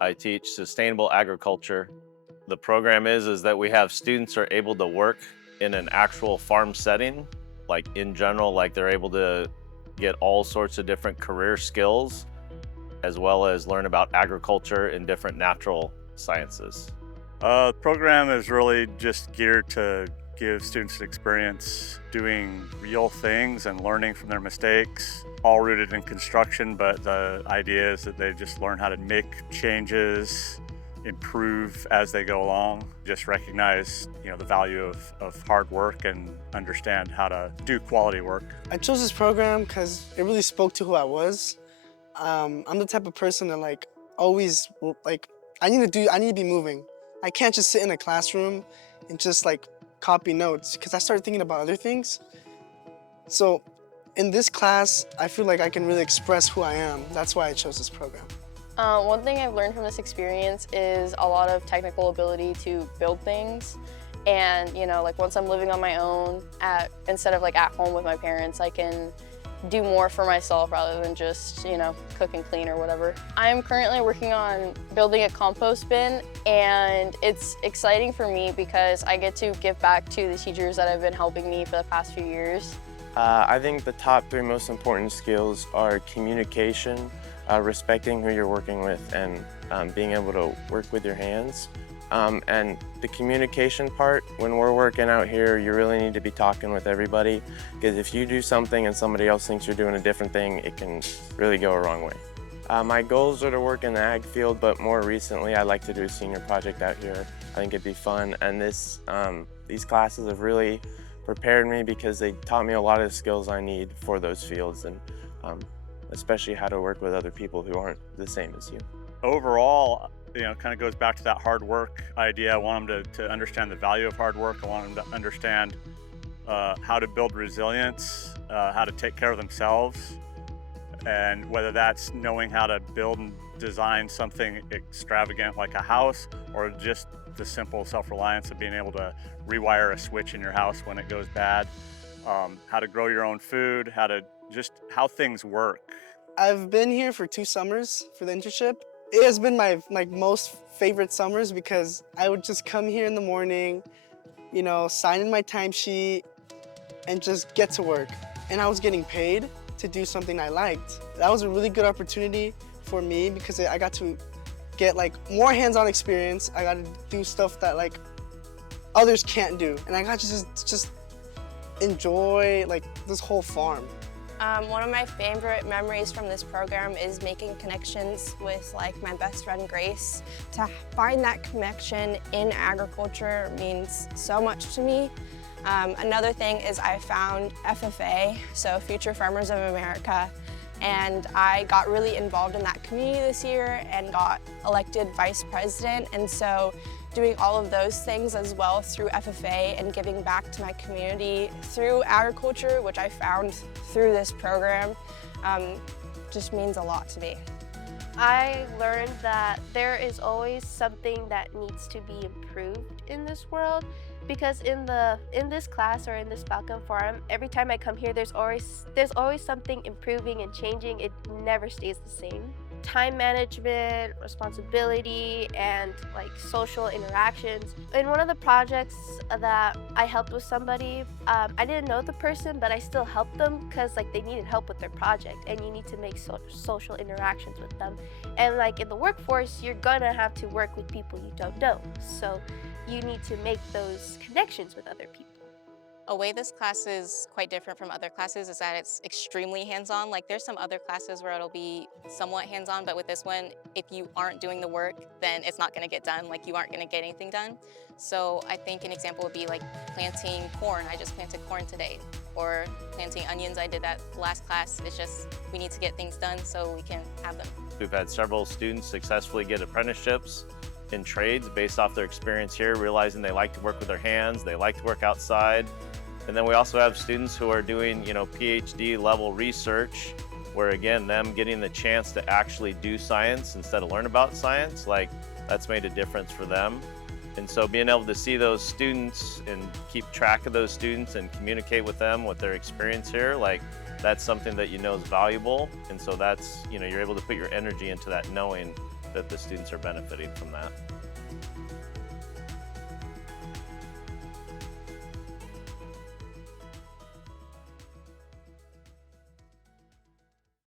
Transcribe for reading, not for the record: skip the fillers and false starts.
I teach sustainable agriculture. The program is that we have students are able to work in an actual farm setting, like in general, like they're able to get all sorts of different career skills as well as learn about agriculture and different natural sciences. The program is really just geared to give students an experience doing real things and learning from their mistakes, all rooted in construction, but the idea is that they just learn how to make changes, improve as they go along, just recognize, the value of hard work and understand how to do quality work. I chose this program because it really spoke to who I was. I'm the type of person that always I need to be moving. I can't just sit in a classroom and just copy notes because I started thinking about other things. So in this class, I feel like I can really express who I am. That's why I chose this program. One thing I've learned from this experience is a lot of technical ability to build things. And, once I'm living on my own, instead of at home with my parents, I can do more for myself rather than just, cook and clean or whatever. I'm currently working on building a compost bin, and it's exciting for me because I get to give back to the teachers that have been helping me for the past few years. I think the top three most important skills are communication, respecting who you're working with, and being able to work with your hands. And the communication part, when we're working out here, you really need to be talking with everybody, because if you do something and somebody else thinks you're doing a different thing, it can really go a wrong way. My goals are to work in the ag field, but more recently I'd like to do a senior project out here. I think it'd be fun, and these classes have really prepared me because they taught me a lot of the skills I need for those fields, and especially how to work with other people who aren't the same as you. Overall, kind of goes back to that hard work idea. I want them to understand the value of hard work. I want them to understand how to build resilience, how to take care of themselves, and whether that's knowing how to build and design something extravagant like a house, or just the simple self-reliance of being able to rewire a switch in your house when it goes bad, how to grow your own food, how things work. I've been here for 2 summers for the internship. It has been my most favorite summers because I would just come here in the morning, sign in my timesheet and just get to work. And I was getting paid to do something I liked. That was a really good opportunity for me because I got to get more hands-on experience. I got to do stuff that others can't do. And I got to just enjoy this whole farm. One of my favorite memories from this program is making connections with my best friend Grace. To find that connection in agriculture means so much to me. Another thing is I found FFA, so Future Farmers of America, and I got really involved in that community this year and got elected vice president. And so doing all of those things as well through FFA and giving back to my community through agriculture, which I found through this program, just means a lot to me. I learned that there is always something that needs to be improved in this world, because in this class or in this Falcon Farm, every time I come here, there's always something improving and changing. It never stays the same. Time management, responsibility, and social interactions. In one of the projects that I helped with somebody, I didn't know the person, but I still helped them because they needed help with their project, and you need to make social interactions with them. And in the workforce, you're gonna have to work with people you don't know, so you need to make those connections with other people. A way this class is quite different from other classes is that it's extremely hands-on. There's some other classes where it'll be somewhat hands-on, but with this one, if you aren't doing the work, then it's not gonna get done. You aren't gonna get anything done. So I think an example would be planting corn. I just planted corn today. Or planting onions, I did that last class. It's just, we need to get things done so we can have them. We've had several students successfully get apprenticeships in trades based off their experience here, realizing they like to work with their hands, they like to work outside. And then we also have students who are doing, PhD level research, where again, them getting the chance to actually do science instead of learn about science, that's made a difference for them. And so being able to see those students and keep track of those students and communicate with them with their experience here, that's something that is valuable. And so that's, you're able to put your energy into that knowing that the students are benefiting from that.